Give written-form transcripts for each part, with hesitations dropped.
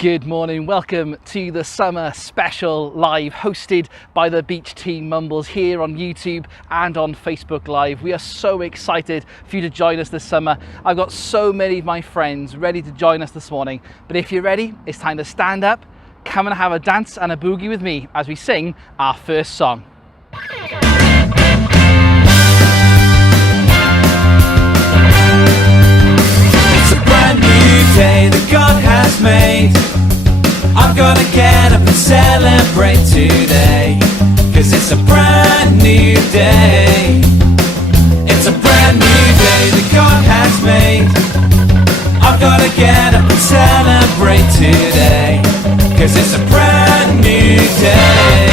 Good morning, welcome to the summer special live hosted by the beach team Mumbles here on YouTube and on Facebook Live. We are so excited for you to join us this summer. I've got so many of my friends ready to join us this morning, but if you're ready, it's time to stand up, come and have a dance and a boogie with me as we sing our first song. It's a brand new day that God has made. I'm gonna get up and celebrate today, 'cause it's a brand new day. It's a brand new day that God has made. I'm gonna get up and celebrate today, 'cause it's a brand new day.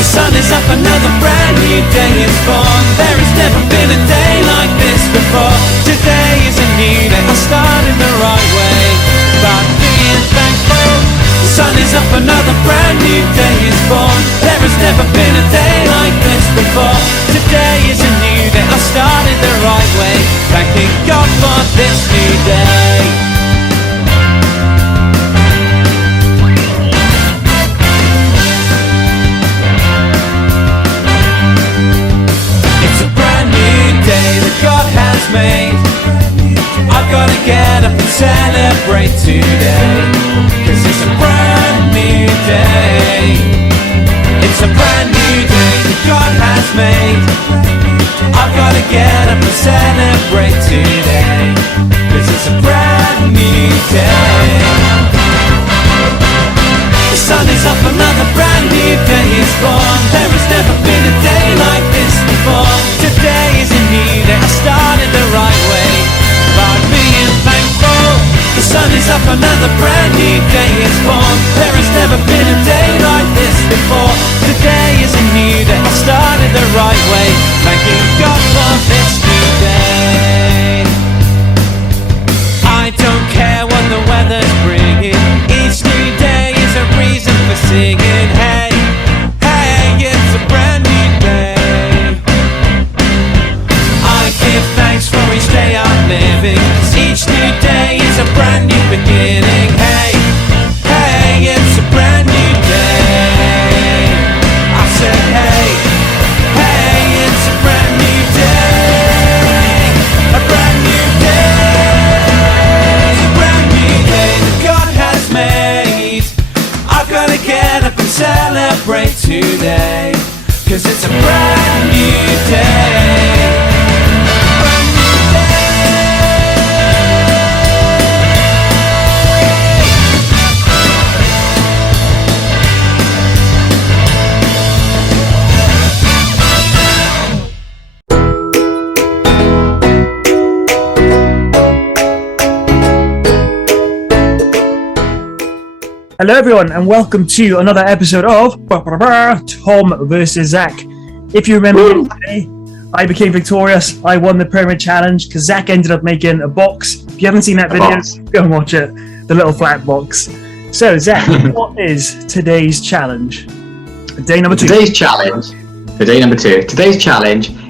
The sun is up, another brand new day is born. There has never been a day like this before. Today is a new day, I start in the right way, but being thankful. The sun is up, another brand new day is born. There has never been a day like this before. Today is a new day, I started the right way, thanking God for this new day. It's a brand new day that God has made. I've gotta get up and celebrate today, 'cause it's a brand new day. It's a brand new day that God has made. I've gotta get up and celebrate today, 'cause it's a brand new day. The sun is up, another brand new day is born. There has never been a day like this before. Today is a new day, I started the right way, by being thankful. The sun is up, another brand new day is born. There has never been a day like this before. Today is a new day, I started the right way, thanking God for this new day. I don't care what the weather's bringing, each new day is a reason for singing. Hey, hey, it's a brand new day. I give thanks for each day I'm living, 'cause each new day is a brand new beginning. Hey, hey, it's a brand new day. I said hey, hey, it's a brand new day. A brand new day. A brand new day that God has made. I've gotta get up and celebrate today, 'cause it's a brand new day. Hello everyone and welcome to another episode of Tom versus Zach. If you remember yesterday, I became victorious. I won the pyramid challenge because Zach ended up making a box. If you haven't seen that video, go and watch it. The little flat box. So Zach, what is today's challenge? Day number two. Today's challenge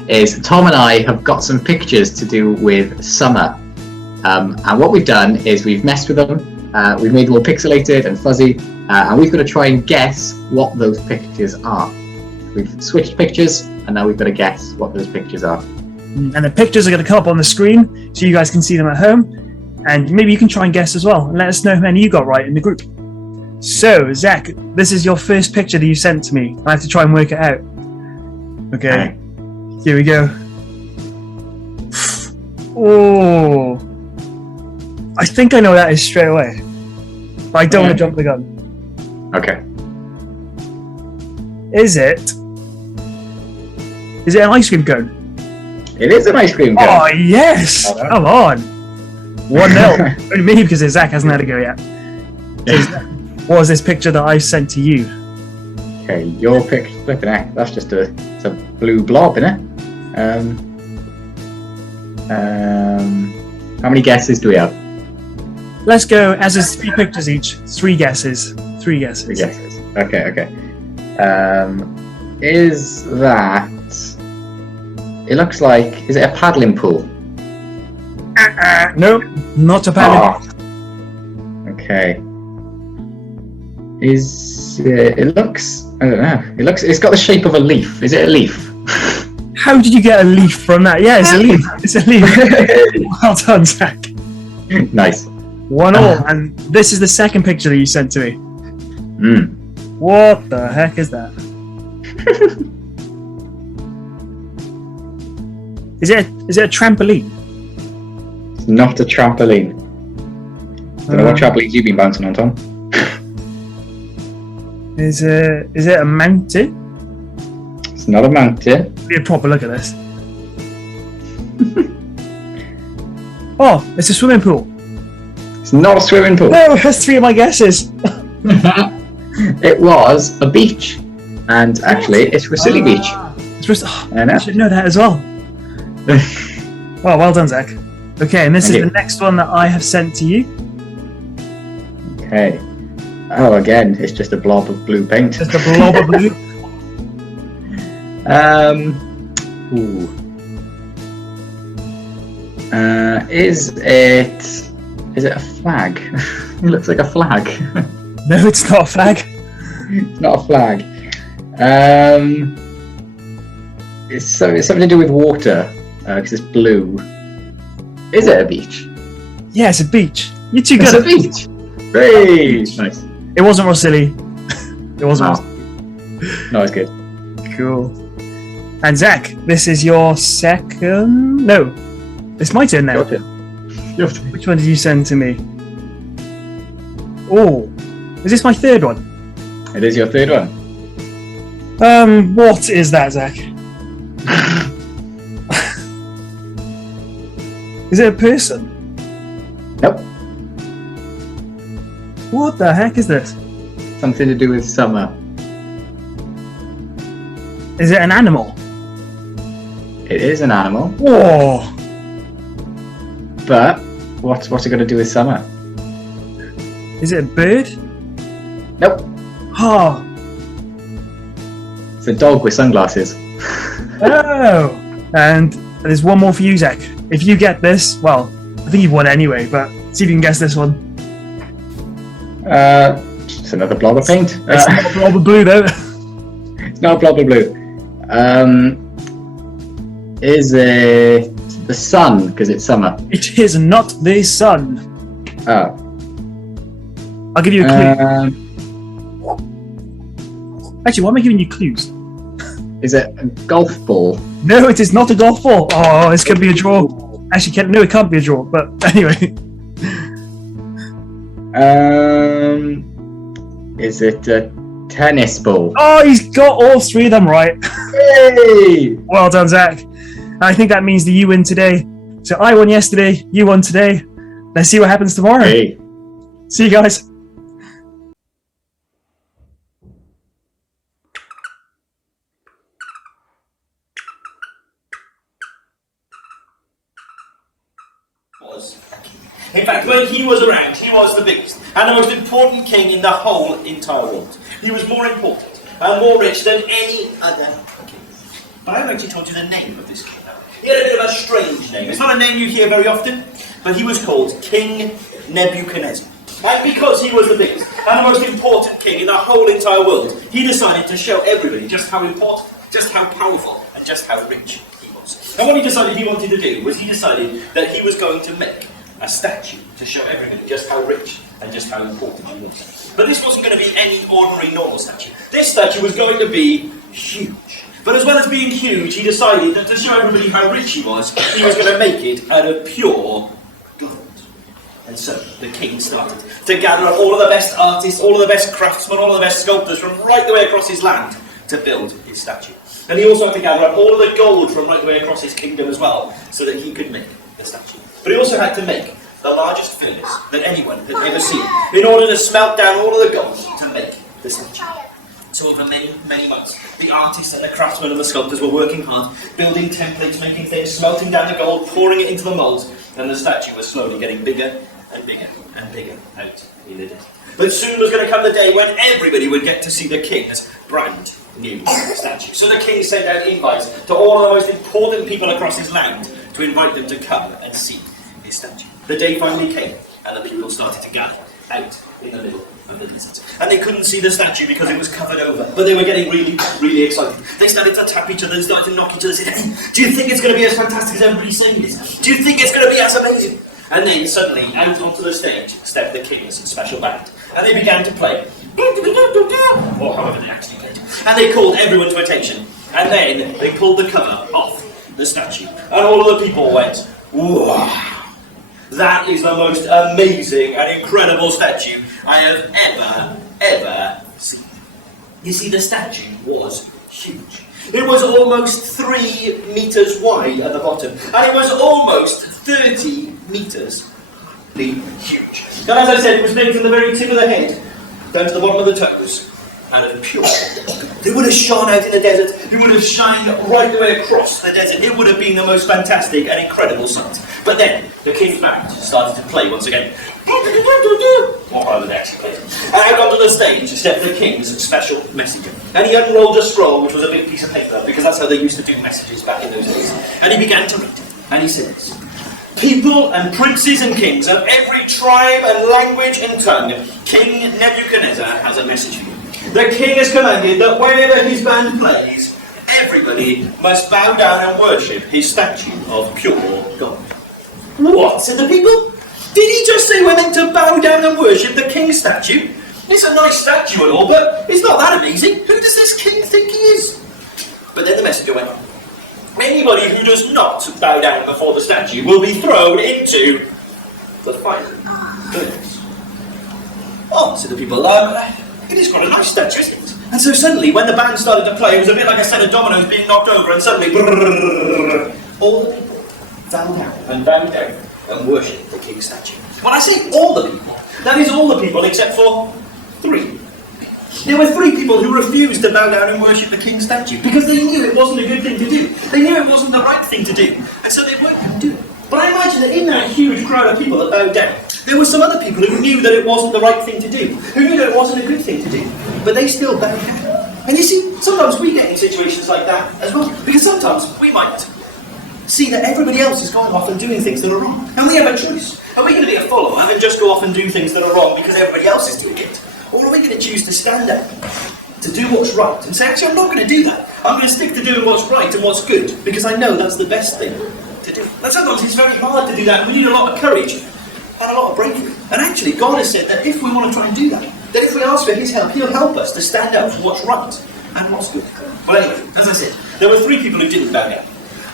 is Tom and I have got some pictures to do with summer. And what we've done is we've messed with them. We've made them all pixelated and fuzzy, and we've got to try and guess what those pictures are. We've switched pictures, and now we've got to guess what those pictures are. And the pictures are going to come up on the screen, so you guys can see them at home, and maybe you can try and guess as well, and let us know how many you got right in the group. So, Zach, this is your first picture that you sent to me. I have to try and work it out. Okay, here we go. Oh, I think I know what that is straight away, but I don't want to jump the gun. Okay. Is it an ice cream cone? It is an ice cream cone. Oh, yes! Oh, no. Come on! 1-0. Only me because Zach hasn't had a go yet. So, what was this picture that I sent to you? Okay, your picture. Flipping heck, that's just it's a blue blob, innit? How many guesses do we have? Let's go, as there's 3 pictures each, 3 guesses. 3 guesses. 3 guesses. Okay. Is that... It looks like... Is it a paddling pool? Nope, not a paddling. Okay. It looks, I don't know. It's got the shape of a leaf. Is it a leaf? How did you get a leaf from that? Yeah, it's a leaf. It's a leaf. Well done, Zach. Nice. 1-1, and this is the second picture that you sent to me. What the heck is that? Is it a trampoline? It's not a trampoline. Don't know what trampolines you've been bouncing on, Tom. Is it a mountain? It's not a mountain. Be a proper look at this. Oh, it's a swimming pool. It's not a swimming pool. No, that's 3 of my guesses. It was a beach, and actually, it's Rossilli Beach. I should know that as well. Well done, Zach. Okay, and this is the next one that I have sent to you. Okay. Oh, again, it's just a blob of blue paint. Just a blob of blue. Ooh. Is it a flag? It looks like a flag. No, it's not a flag. It's not a flag. It's something to do with water because it's blue. Is it a beach? Yeah, it's a beach. You're too good. It's a beach. Hey, nice. It wasn't Rossilli. It wasn't. Oh. No, it's good. Cool. And Zach, this is your second. No, it's my turn now. Your turn. Which one did you send to me? Oh, is this my third one? It is your third one. What is that, Zach? Is it a person? Nope. What the heck is this? Something to do with summer. Is it an animal? It is an animal. Whoa! But what's it got to do with summer? Is it a bird? Nope. Oh! It's a dog with sunglasses. Oh! And there's one more for you, Zach. If you get this, well, I think you've won anyway, but see if you can guess this one. It's another blob of paint. It's not a blob of blue, though. It's not a blob of blue. Is it the sun because it's summer? It is not the sun. Oh. I'll give you a clue. Actually, why am I giving you clues? Is it a golf ball? No, it is not a golf ball. Oh, this could be a draw. Actually, no, it can't be a draw. But anyway. Is it a tennis ball? Oh, he's got all 3 of them right. Hey! Well done, Zach. I think that means that you win today. So I won yesterday, you won today. Let's see what happens tomorrow. Hey. See you guys. In fact, when he was around, he was the biggest and the most important king in the whole entire world. He was more important and more rich than any other king. But I haven't actually told you the name of this king now. He had a bit of a strange name. It's not a name you hear very often, but he was called King Nebuchadnezzar. And because he was the biggest and the most important king in the whole entire world, he decided to show everybody just how important, just how powerful, and just how rich he was. And what he decided he wanted to do was he decided that he was going to make a statue to show everybody just how rich and just how important he was. But this wasn't going to be any ordinary normal statue. This statue was going to be huge. But as well as being huge, he decided that to show everybody how rich he was going to make it out of pure gold. And so the king started to gather up all of the best artists, all of the best craftsmen, all of the best sculptors from right the way across his land to build his statue. And he also had to gather up all of the gold from right the way across his kingdom as well, so that he could make the statue. But he also had to make the largest furnace that anyone had ever seen in order to smelt down all of the gold to make the statue. So over many, many months, the artists and the craftsmen and the sculptors were working hard, building templates, making things, smelting down the gold, pouring it into the molds, and the statue was slowly getting bigger and bigger and bigger out in the day. But soon was going to come the day when everybody would get to see the king's brand new statue. So the king sent out invites to all of the most important people across his land to invite them to come and see his statue. The day finally came, and the people started to gather. out in the middle of the desert. And they couldn't see the statue because it was covered over. But they were getting really, really excited. They started to tap each other and started to knock each other and say, hey, do you think it's going to be as fantastic as everybody's saying it is? Do you think it's going to be as amazing? And then suddenly, out onto the stage, stepped the king's special band. And they began to play. Or however they actually played. And they called everyone to attention. And then they pulled the cover off the statue. And all of the people went, wow. That is the most amazing and incredible statue I have ever seen. You see, the statue was huge. It was almost 3 meters wide at the bottom, and it was almost 30 meters huge. And as I said, it was made from the very tip of the head down to the bottom of the toes, and of pure gold. It would have shone out in the desert. It would have shined right the way across the desert. It would have been the most fantastic and incredible sight. But then the king's band started to play once again. Or however they actually played. And out onto the stage stepped the king's special messenger. And he unrolled a scroll, which was a big piece of paper, because that's how they used to do messages back in those days. And he began to read. And he said this: people and princes and kings of every tribe and language and tongue, King Nebuchadnezzar has a message for you. The king has commanded that whenever his band plays, everybody must bow down and worship his statue of pure gold. What, said the people? Did he just say we're meant to bow down and worship the king's statue? It's a nice statue and all, but it's not that amazing. Who does this king think he is? But then the messenger went on. Anybody who does not bow down before the statue will be thrown into the fire. Oh, said the people, it is quite a nice statue, isn't it? And so suddenly, when the band started to play, it was a bit like a set of dominoes being knocked over, and suddenly, all the people bowed down and worshipped the king's statue. When I say all the people, that is all the people except for 3. There were 3 people who refused to bow down and worship the king's statue because they knew it wasn't a good thing to do. They knew it wasn't the right thing to do, and so they weren't going to do it. But I imagine that in that huge crowd of people that bowed down, there were some other people who knew that it wasn't the right thing to do, who knew that it wasn't a good thing to do, but they still bowed down. And you see, sometimes we get in situations like that as well, because sometimes we might see that everybody else is going off and doing things that are wrong, and we have a choice. Are we going to be a follower and just go off and do things that are wrong because everybody else is doing it? Or are we going to choose to stand up, to do what's right, and say, actually, I'm not going to do that. I'm going to stick to doing what's right and what's good, because I know that's the best thing to do. And sometimes it's very hard to do that. We need a lot of courage and a lot of bravery. And actually, God has said that if we want to try and do that, that if we ask for His help, He'll help us to stand up for what's right and what's good. Well, anyway, as I said, there were 3 people who didn't bow down.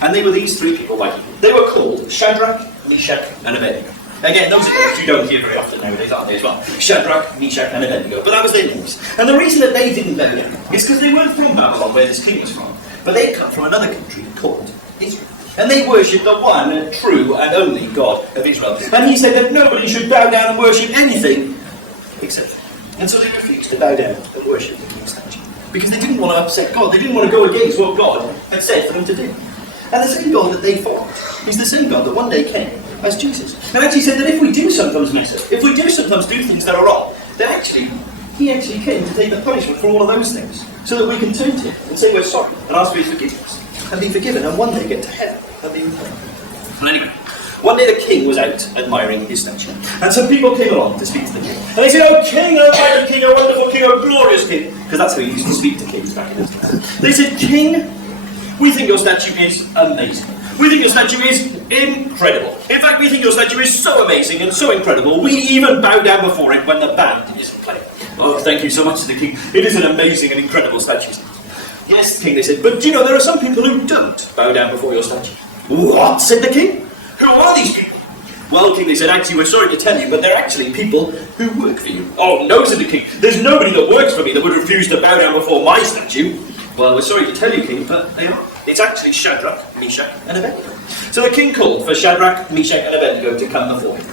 And they were these 3 people right here. They were called Shadrach, Meshach, and Abednego. Again, those are names you don't hear very often nowadays, aren't they, as well? Shadrach, Meshach, and Abednego. But that was their names. And the reason that they didn't bow down is because they weren't from Babylon, where this king was from. But they had come from another country called Israel. And they worshipped the one and true and only God of Israel. And He said that nobody should bow down and worship anything except Him. And so they refused to bow down and worship the king's statue. Because they didn't want to upset God. They didn't want to go against what God had said for them to do. And the same God that they followed is the same God that one day came as Jesus. And actually said that if we do sometimes mess up, if we do sometimes do things that are wrong, then actually, He actually came to take the punishment for all of those things, so that we can turn to Him and say we're sorry, and ask for His forgiveness, and be forgiven, and one day get to heaven and be in heaven. Well, anyway, one day the king was out admiring his statue, and some people came along to speak to the king. And they said, "Oh king, oh mighty king, oh wonderful king, oh glorious king," because that's how he used to speak to kings back in those days. They said, "King, we think your statue is amazing. We think your statue is incredible. In fact, we think your statue is so amazing and so incredible, we even bow down before it when the band isn't playing." "Oh, thank you so much," said the king. "It is an amazing and incredible statue." "Yes, king," they said, "but do you know there are some people who don't bow down before your statue." "What?" said the king. "Who are these people?" "Well, king," they said, "actually, we're sorry to tell you, but they're actually people who work for you." "Oh, no," said the king. "There's nobody that works for me that would refuse to bow down before my statue." "Well, we're sorry to tell you, king, but they are. It's actually Shadrach, Meshach, and Abednego." So the king called for Shadrach, Meshach, and Abednego to come before him.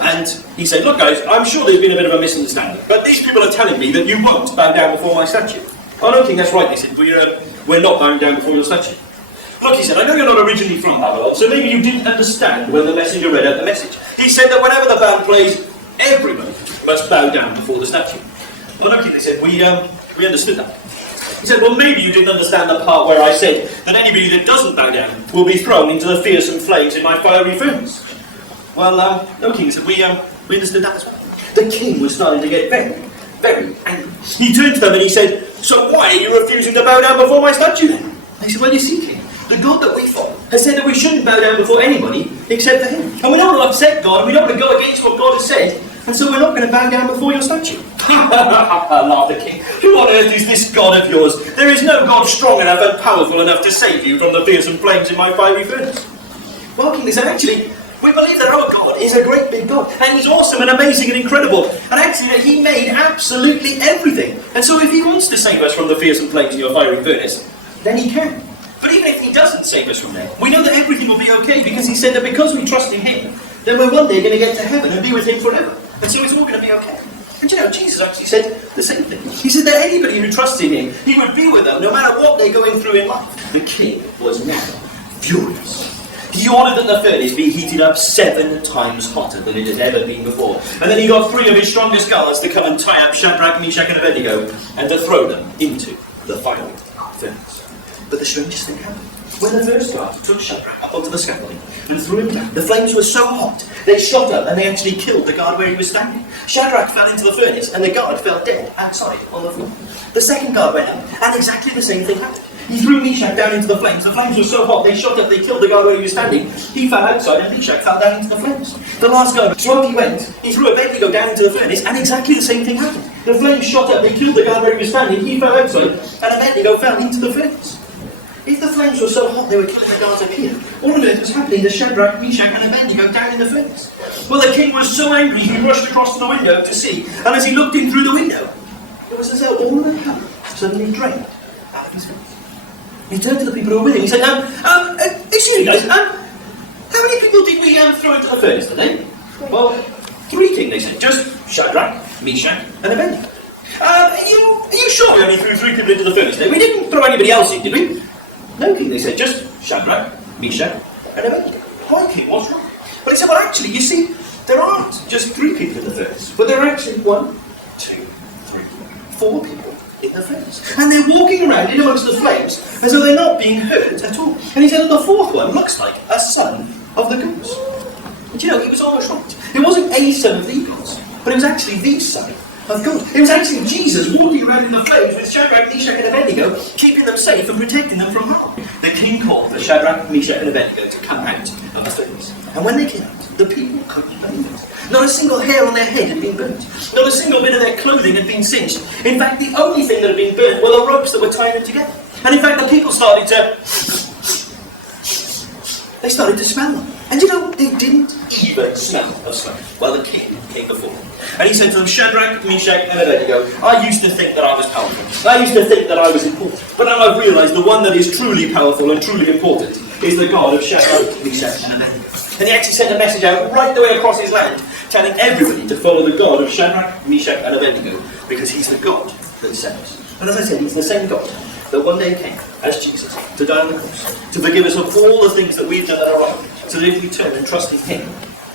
And he said, "Look, guys, I'm sure there's been a bit of a misunderstanding, but these people are telling me that you won't bow down before my statue." "Oh, no, king, that's right," they said. We're not bowing down before your statue." "Look," he said, "I know you're not originally from Babylon, so maybe you didn't understand when the messenger read out the message. He said that whenever the band plays, everybody must bow down before the statue." "Oh, no, king," they said, we understood that." He said, "Well, maybe you didn't understand the part where I said that anybody that doesn't bow down will be thrown into the fearsome flames in my fiery furnace." "Well, no, king," said, we understood that as well. The king was starting to get very, very angry. He turned to them and he said, "So why are you refusing to bow down before my statue then?" They said, "Well, you see, king, the God that we follow has said that we shouldn't bow down before anybody except for him. And we don't want to upset God, and we don't want to go against what God has said, and so we're not going to bow down before your statue." Laughed the king. "Who on earth is this God of yours? There is no God strong enough and powerful enough to save you from the fearsome flames in my fiery furnace." Well, king, they said, "Actually, we believe that our God is a great big God, and he's awesome and amazing and incredible, and actually that he made absolutely everything. And so if he wants to save us from the fearsome flames in your fiery furnace, then he can. But even if he doesn't save us from there, we know that everything will be okay, because he said that because we trust in him, then we're one day going to get to heaven and be with him forever. And so it's all going to be okay." And you know, Jesus actually said the same thing. He said that anybody who trusts in him, he would be with them no matter what they're going through in life. The king was now furious. He ordered that the furnace be heated up 7 times hotter than it had ever been before. And then he got 3 of his strongest guards to come and tie up Shadrach, Meshach and Abednego and to throw them into the fiery furnace. But the strangest thing happened. When the first guard took Shadrach up onto the scaffolding and threw him down, the flames were so hot, they shot up and they actually killed the guard where he was standing. Shadrach fell into the furnace and the guard fell dead outside on the floor. The second guard went up and exactly the same thing happened. He threw Meshach down into the flames. The flames were so hot, they shot up, they killed the guard where he was standing. He fell outside and Meshach fell down into the flames. The last guard, so he went, he threw Abednego down into the furnace and exactly the same thing happened. The flames shot up, they killed the guard where he was standing. He fell outside and Abednego fell into the furnace. If the flames were so hot they were killing the guards up here, all on earth was happening to Shadrach, Meshach and Abednego down in the furnace. Well, the king was so angry he rushed across to the window to see, and as he looked in through the window, it was as though all of the heaven suddenly drained out of his face. He turned to the people who were with him. He said, "Excuse me, guys, how many people did we throw into the furnace today?" "Well, 3, king," they said. "Just Shadrach, Meshach and Abednego." Are you sure we only threw 3 people into the furnace today? We didn't throw anybody else in, did we?" "No, king," they said, "just Shadrach, Meshach and Abednego." "Why, king, what's wrong?" But he said, "Well, actually, you see, there aren't just 3 people in the furnace, but there are actually 1, 2, 3, 4 people in the furnace. And they're walking around in amongst the flames as though they're not being hurt at all." And he said that the 4th one looks like a son of the gods. And you know, he was almost right. It wasn't a son of the gods, but it was actually the son of God. It was actually Jesus walking around in the flames with Shadrach, Meshach and Abednego, keeping them safe and protecting them from harm. The king called for Shadrach, Meshach and Abednego to come out of the furnace. And when they came out, the people couldn't believe it. Not a single hair on their head had been burnt. Not a single bit of their clothing had been singed. In fact, the only thing that had been burnt were the ropes that were tying them together. And in fact, the people started to smell them. And you know, they didn't even smell of smoke. Well, the king came before them. And he said to them, "Shadrach, Meshach and Abednego, I used to think that I was powerful. I used to think that I was important. But now I've realised the one that is truly powerful and truly important is the God of Shadrach, Meshach and Abednego." And he actually sent a message out right the way across his land, telling everybody to follow the God of Shadrach, Meshach and Abednego, because he's the God that saves. And as I said, he's the same God that one day came as Jesus to die on the cross, to forgive us of all the things that we've done that are wrong, so that if we turn and trust in him,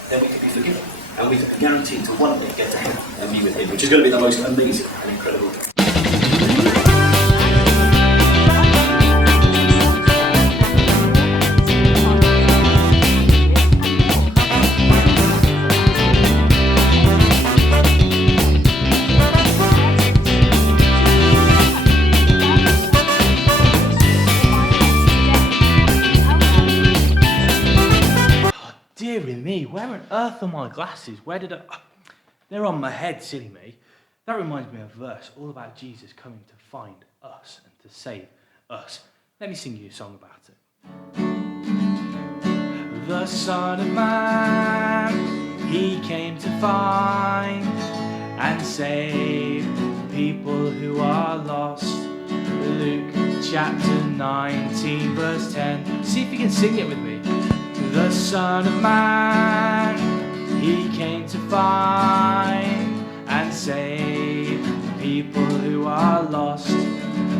then we can be forgiven. And we're guaranteed to one day get to heaven and be with him, which is going to be the most amazing and incredible thing. Dearie me, where on earth are my glasses? Where did I... They're on my head, silly me. That reminds me of a verse all about Jesus coming to find us and to save us. Let me sing you a song about it. The Son of Man, he came to find and save people who are lost. Luke chapter 19 verse 10. See if you can sing it with me. The Son of Man, he came to find and save people who are lost.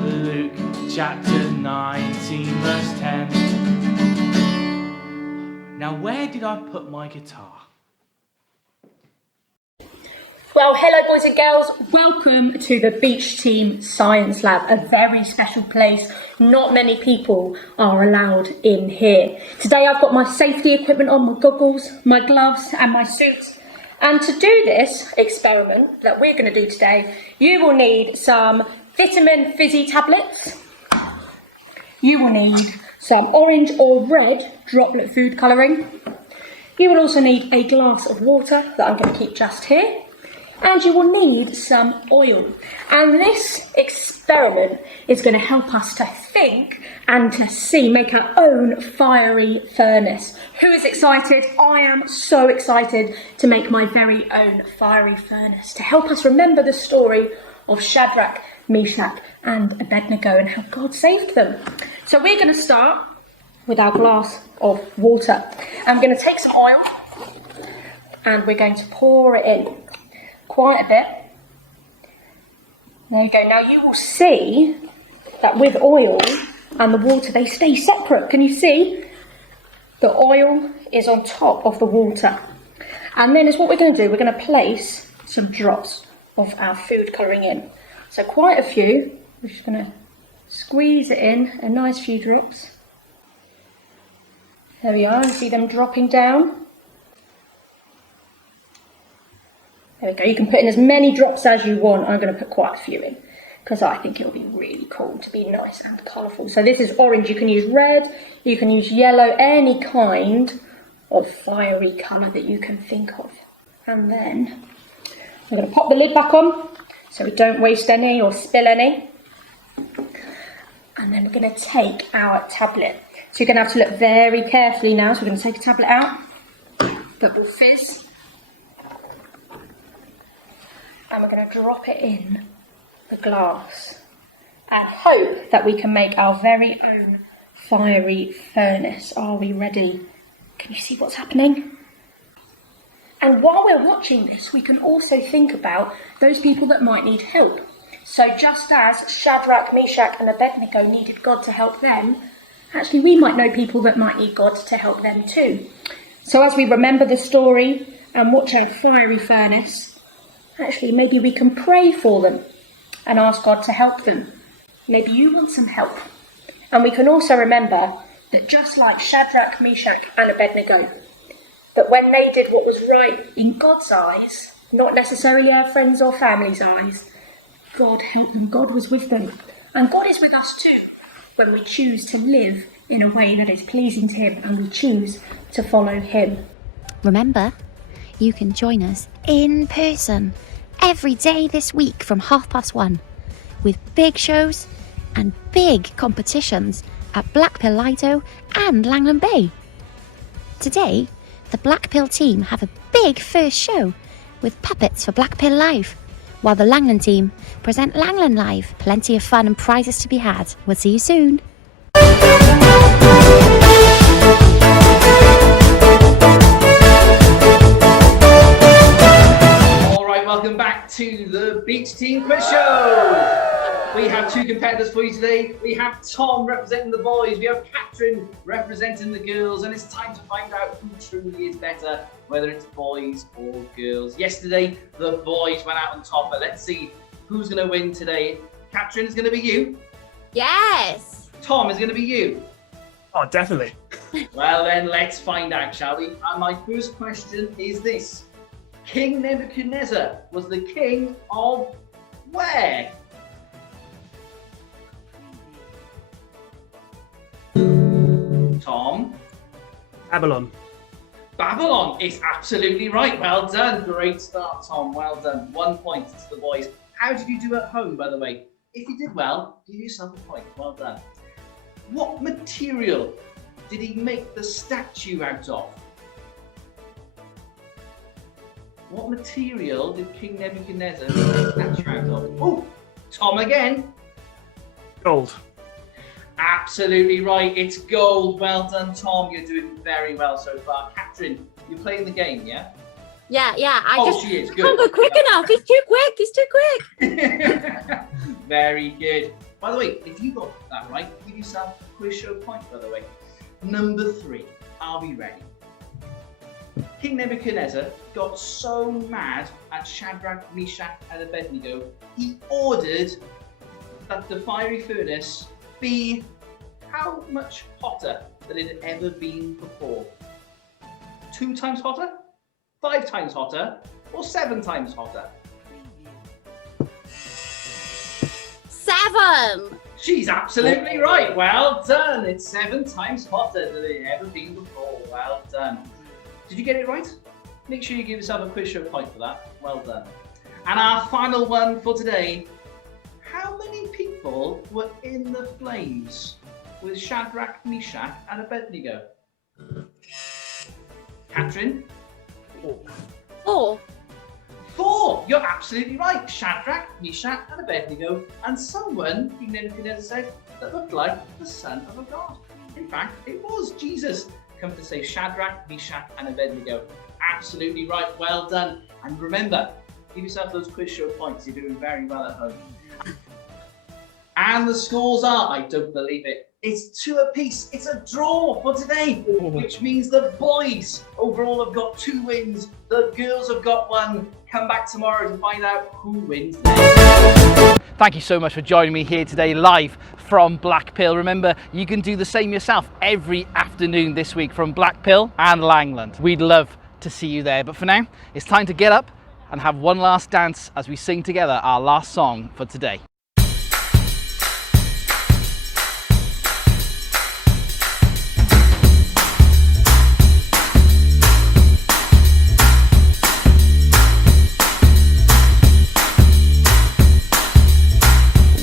Luke chapter 19 verse 10. Now where did I put my guitar? Well, hello boys and girls, welcome to the Beach Team Science Lab, a very special place. Not many people are allowed in here. Today I've got my safety equipment on, my goggles, my gloves and my suit. And to do this experiment that we're going to do today, you will need some vitamin fizzy tablets. You will need some orange or red droplet food colouring. You will also need a glass of water that I'm going to keep just here. And you will need some oil. And this experiment is going to help us to think and to make our own fiery furnace. Who is excited? I am so excited to make my very own fiery furnace, to help us remember the story of Shadrach, Meshach and Abednego and how God saved them. So we're going to start with our glass of water. I'm going to take some oil and we're going to pour it in quite a bit. There you go. Now you will see that with oil and the water, they stay separate. Can you see? The oil is on top of the water. And then is what we're going to do. We're going to place some drops of our food colouring in. So quite a few. We're just going to squeeze it in, a nice few drops. There we are. You see them dropping down. There we go. You can put in as many drops as you want. I'm going to put quite a few in because I think it'll be really cool to be nice and colourful. So this is orange. You can use red, you can use yellow, any kind of fiery colour that you can think of. And then I'm going to pop the lid back on so we don't waste any or spill any. And then we're going to take our tablet. So you're going to have to look very carefully now. So we're going to take a tablet out that will fizz. And we're going to drop it in the glass and hope that we can make our very own fiery furnace. Are we ready? Can you see what's happening? And while we're watching this, we can also think about those people that might need help. So just as Shadrach, Meshach and Abednego needed God to help them, actually we might know people that might need God to help them too. So as we remember the story and watch our fiery furnace, actually maybe we can pray for them and ask God to help them. Maybe you want some help. And we can also remember that just like Shadrach, Meshach and Abednego, that when they did what was right in God's eyes, not necessarily our friends or family's eyes, God helped them, God was with them. And God is with us too, when we choose to live in a way that is pleasing to Him and we choose to follow Him. Remember, you can join us in person every day this week from 1:30 with big shows and big competitions at Blackpill Lido and Langland Bay. Today, the Blackpill team have a big first show with puppets for Blackpill Live, while the Langland team present Langland Live. Plenty of fun and prizes to be had. We'll see you soon. Welcome back to the Beach Team Quiz Show. We have two competitors for you today. We have Tom representing the boys, we have Catherine representing the girls, and it's time to find out who truly is better, whether it's boys or girls. Yesterday, the boys went out on top, but let's see who's going to win today. Catherine, is going to be you. Yes. Tom, is going to be you. Oh, definitely. Well then, let's find out, shall we? And my first question is this. King Nebuchadnezzar was the king of where? Tom? Babylon. Babylon is absolutely right. Well done. Great start, Tom. Well done. 1 point to the boys. How did you do at home, by the way? If you did well, give yourself a point. Well done. What material did he make the statue out of? What material did King Nebuchadnezzar make the statue out of? Oh, Tom again. Gold. Absolutely right. It's gold. Well done, Tom. You're doing very well so far. Catherine, you're playing the game, yeah? Yeah. She is. Good. Can't go quick enough. He's too quick. Very good. By the way, if you got that right, give yourself a quiz show point, by the way. Number 3. Are we ready? King Nebuchadnezzar got so mad at Shadrach, Meshach and Abednego, he ordered that the fiery furnace be how much hotter than it had ever been before? 2 times hotter? 5 times hotter, or 7 times hotter? 7. She's absolutely right. Well done. It's 7 times hotter than it ever been before. Well done. Did you get it right? Make sure you give yourself a quiz show point for that. Well done. And our final one for today. How many people were in the flames with Shadrach, Meshach and Abednego? Catherine? 4. 4. You're absolutely right. Shadrach, Meshach and Abednego, and someone, King Nebuchadnezzar said, that looked like the son of a god. In fact, it was Jesus come to say Shadrach, Meshach and Abednego. Absolutely right. Well done. And remember, give yourself those quiz show points. You're doing very well at home. And the scores are, I don't believe it, it's 2 apiece. It's a draw for today, which means the boys overall have got 2 wins. The girls have got 1. Come back tomorrow to find out who wins next. Thank you so much for joining me here today live from Blackpill. Remember, you can do the same yourself every afternoon this week from Blackpill and Langland. We'd love to see you there. But for now, it's time to get up and have one last dance as we sing together our last song for today.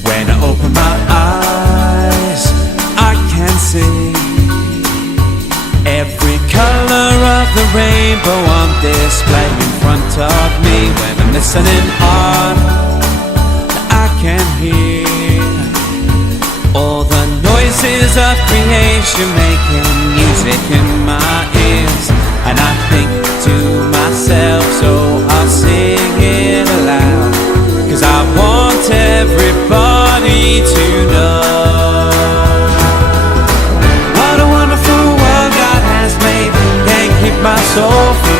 When I open my eyes, I can see every color of the rainbow on display in front of me. When I'm listening hard, I can hear all the noises of creation making music in my ears. And I think to myself, so I'll sing it aloud, 'cause I want everybody to know what a wonderful world God has made. Can't keep my soul free.